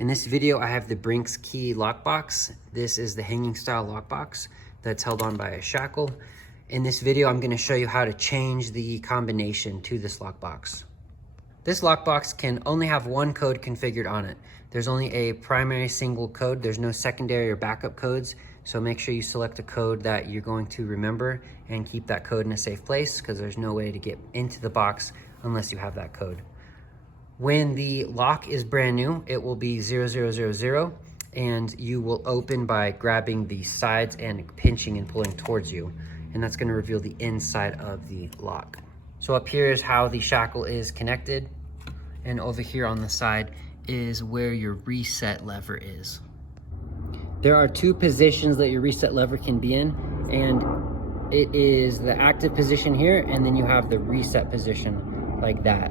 In this video, I have the Brinks Key Lockbox. This is the hanging style lockbox that's held on by a shackle. In this video, I'm going to show you how to change the combination to this lockbox. This lockbox can only have one code configured on it. There's only a primary single code. There's no secondary or backup codes. So make sure you select a code that you're going to remember and keep that code in a safe place, because there's no way to get into the box unless you have that code. When the lock is brand new, it will be 0000, and you will open by grabbing the sides and pinching and pulling towards you. And that's going to reveal the inside of the lock. So up here is how the shackle is connected. And over here on the side is where your reset lever is. There are two positions that your reset lever can be in, and it is the active position here, and then you have the reset position like that.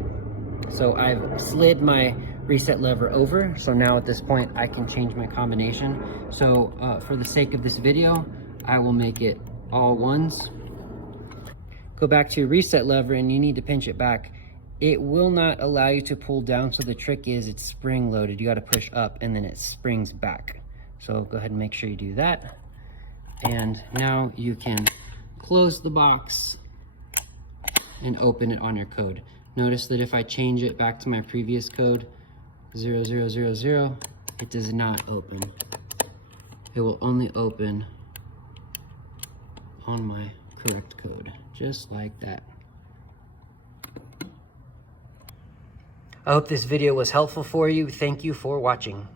So I've slid my reset lever over, so now at this point I can change my combination. So for the sake of this video, I will make it all ones. Go back to your reset lever and you need to pinch it back. It will not allow you to pull down, so the trick is it's spring loaded. You got to push up and then it springs back. So go ahead and make sure you do that. And now you can close the box and open it on your code. Notice that if I change it back to my previous code, 0000, it does not open. It will only open on my correct code, just like that. I hope this video was helpful for you. Thank you for watching.